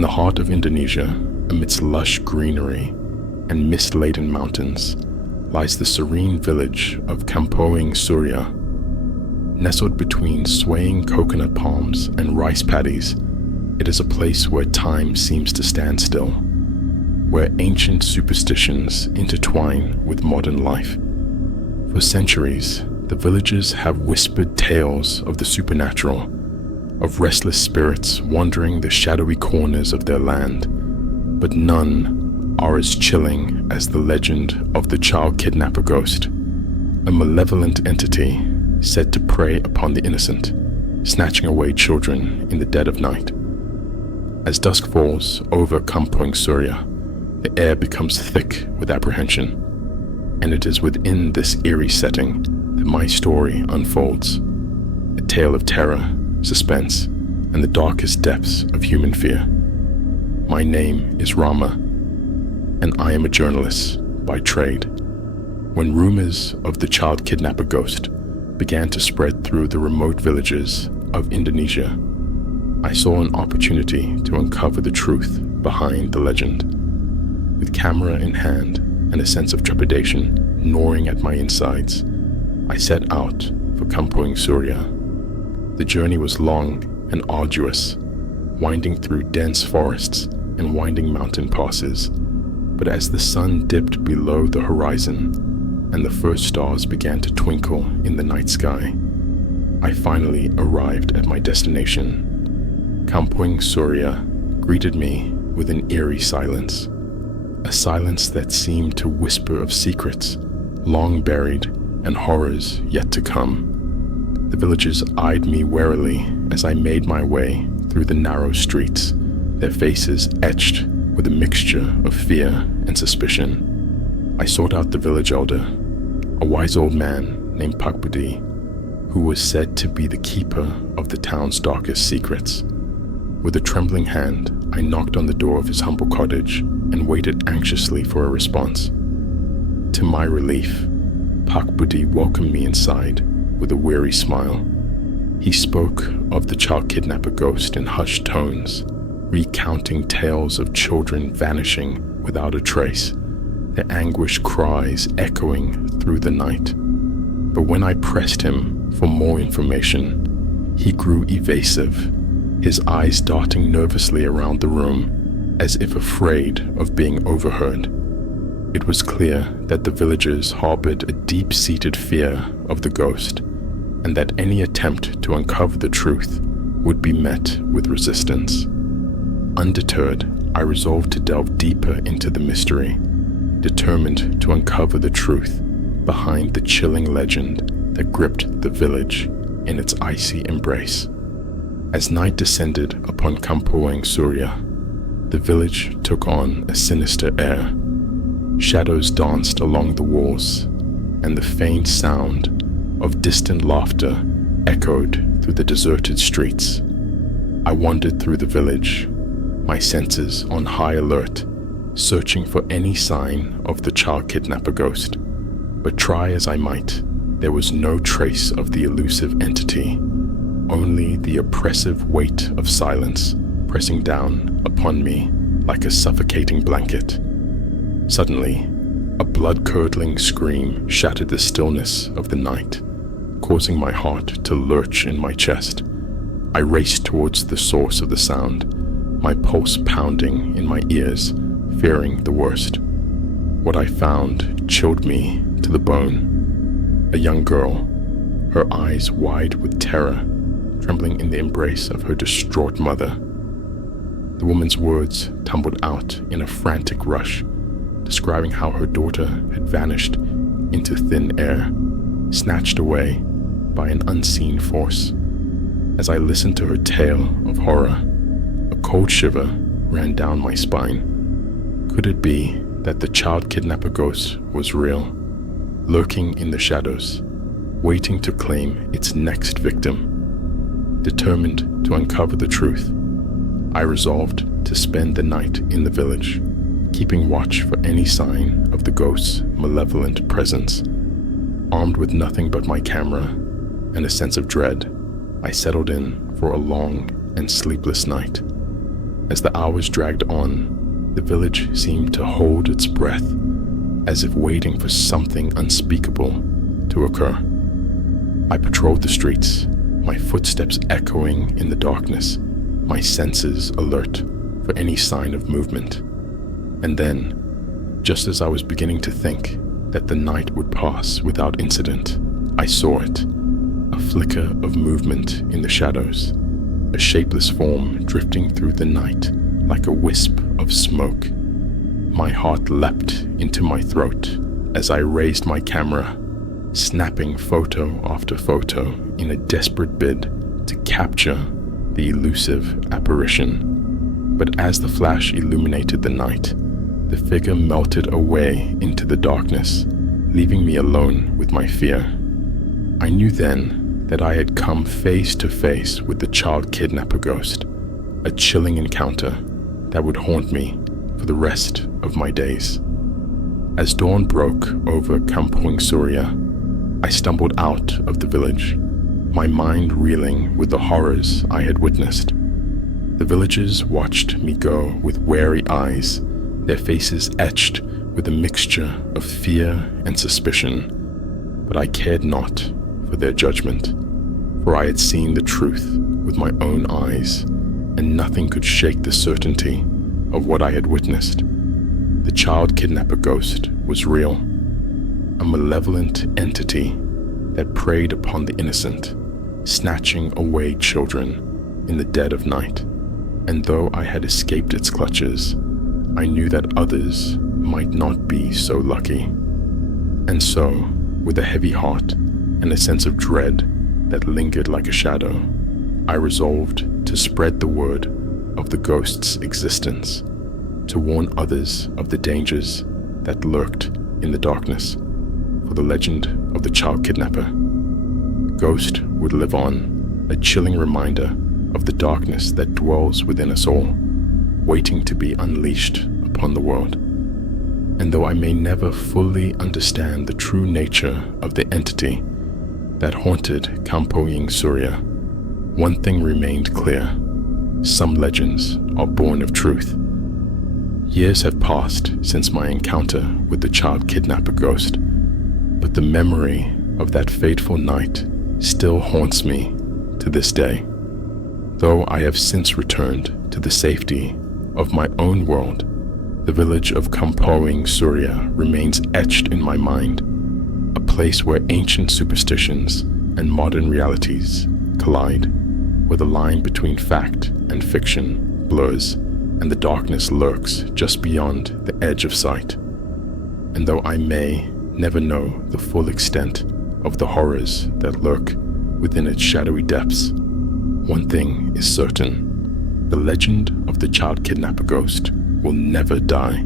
In the heart of Indonesia, amidst lush greenery and mist-laden mountains, lies the serene village of Kampung Surya. Nestled between swaying coconut palms and rice paddies, it is a place where time seems to stand still, where ancient superstitions intertwine with modern life. For centuries, the villagers have whispered tales of the supernatural, of restless spirits wandering the shadowy corners of their land, but none are as chilling as the legend of the child kidnapper ghost, a malevolent entity said to prey upon the innocent, snatching away children in the dead of night. As dusk falls over Kampung Surya, the air becomes thick with apprehension, and it is within this eerie setting that my story unfolds, a tale of terror, suspense, and the darkest depths of human fear. My name is Rama, and I am a journalist by trade. When rumors of the child kidnapper ghost began to spread through the remote villages of Indonesia, I saw an opportunity to uncover the truth behind the legend. With camera in hand and a sense of trepidation gnawing at my insides, I set out for Kampung Surya. The journey was long and arduous, winding through dense forests and winding mountain passes. But as the sun dipped below the horizon and the first stars began to twinkle in the night sky, I finally arrived at my destination. Kampung Surya greeted me with an eerie silence, a silence that seemed to whisper of secrets long buried and horrors yet to come. The villagers eyed me warily as I made my way through the narrow streets, their faces etched with a mixture of fear and suspicion. I sought out the village elder, a wise old man named Pak Budi, who was said to be the keeper of the town's darkest secrets. With a trembling hand, I knocked on the door of his humble cottage and waited anxiously for a response. To my relief, Pak Budi welcomed me inside with a weary smile. He spoke of the child kidnapper ghost in hushed tones, recounting tales of children vanishing without a trace, their anguished cries echoing through the night. But when I pressed him for more information, he grew evasive, his eyes darting nervously around the room as if afraid of being overheard. It was clear that the villagers harbored a deep-seated fear of the ghost, and that any attempt to uncover the truth would be met with resistance. Undeterred, I resolved to delve deeper into the mystery, determined to uncover the truth behind the chilling legend that gripped the village in its icy embrace. As night descended upon Kampung Surya, the village took on a sinister air. Shadows danced along the walls, and the faint sound of distant laughter echoed through the deserted streets. I wandered through the village, my senses on high alert, searching for any sign of the child kidnapper ghost. But try as I might, there was no trace of the elusive entity, only the oppressive weight of silence pressing down upon me like a suffocating blanket. Suddenly, a blood-curdling scream shattered the stillness of the night, causing my heart to lurch in my chest. I raced towards the source of the sound, my pulse pounding in my ears, fearing the worst. What I found chilled me to the bone. A young girl, her eyes wide with terror, trembling in the embrace of her distraught mother. The woman's words tumbled out in a frantic rush, describing how her daughter had vanished into thin air, snatched away by an unseen force. As I listened to her tale of horror, a cold shiver ran down my spine. Could it be that the child kidnapper ghost was real, lurking in the shadows, waiting to claim its next victim? Determined to uncover the truth, I resolved to spend the night in the village, keeping watch for any sign of the ghost's malevolent presence. Armed with nothing but my camera and a sense of dread, I settled in for a long and sleepless night. As the hours dragged on, the village seemed to hold its breath, as if waiting for something unspeakable to occur. I patrolled the streets, my footsteps echoing in the darkness, my senses alert for any sign of movement. And then, just as I was beginning to think that the night would pass without incident, I saw it, a flicker of movement in the shadows, a shapeless form drifting through the night like a wisp of smoke. My heart leapt into my throat as I raised my camera, snapping photo after photo in a desperate bid to capture the elusive apparition. But as the flash illuminated the night, the figure melted away into the darkness, leaving me alone with my fear. I knew then that I had come face to face with the child kidnapper ghost, a chilling encounter that would haunt me for the rest of my days. As dawn broke over Kampung Surya, I stumbled out of the village, my mind reeling with the horrors I had witnessed. The villagers watched me go with wary eyes, their faces etched with a mixture of fear and suspicion. But I cared not for their judgment, for I had seen the truth with my own eyes, and nothing could shake the certainty of what I had witnessed. The child kidnapper ghost was real, a malevolent entity that preyed upon the innocent, snatching away children in the dead of night. And though I had escaped its clutches, I knew that others might not be so lucky. And so, with a heavy heart and a sense of dread that lingered like a shadow, I resolved to spread the word of the ghost's existence, to warn others of the dangers that lurked in the darkness. For the legend of the child kidnapper ghost would live on, a chilling reminder of the darkness that dwells within us all, waiting to be unleashed upon the world. And though I may never fully understand the true nature of the entity that haunted Kampung Surya, one thing remained clear: some legends are born of truth. Years have passed since my encounter with the child kidnapper ghost, but the memory of that fateful night still haunts me to this day. Though I have since returned to the safety of my own world, the village of Kampung Surya remains etched in my mind, a place where ancient superstitions and modern realities collide, where the line between fact and fiction blurs, and the darkness lurks just beyond the edge of sight. And though I may never know the full extent of the horrors that lurk within its shadowy depths, one thing is certain: the legend of the child kidnapper ghost will never die.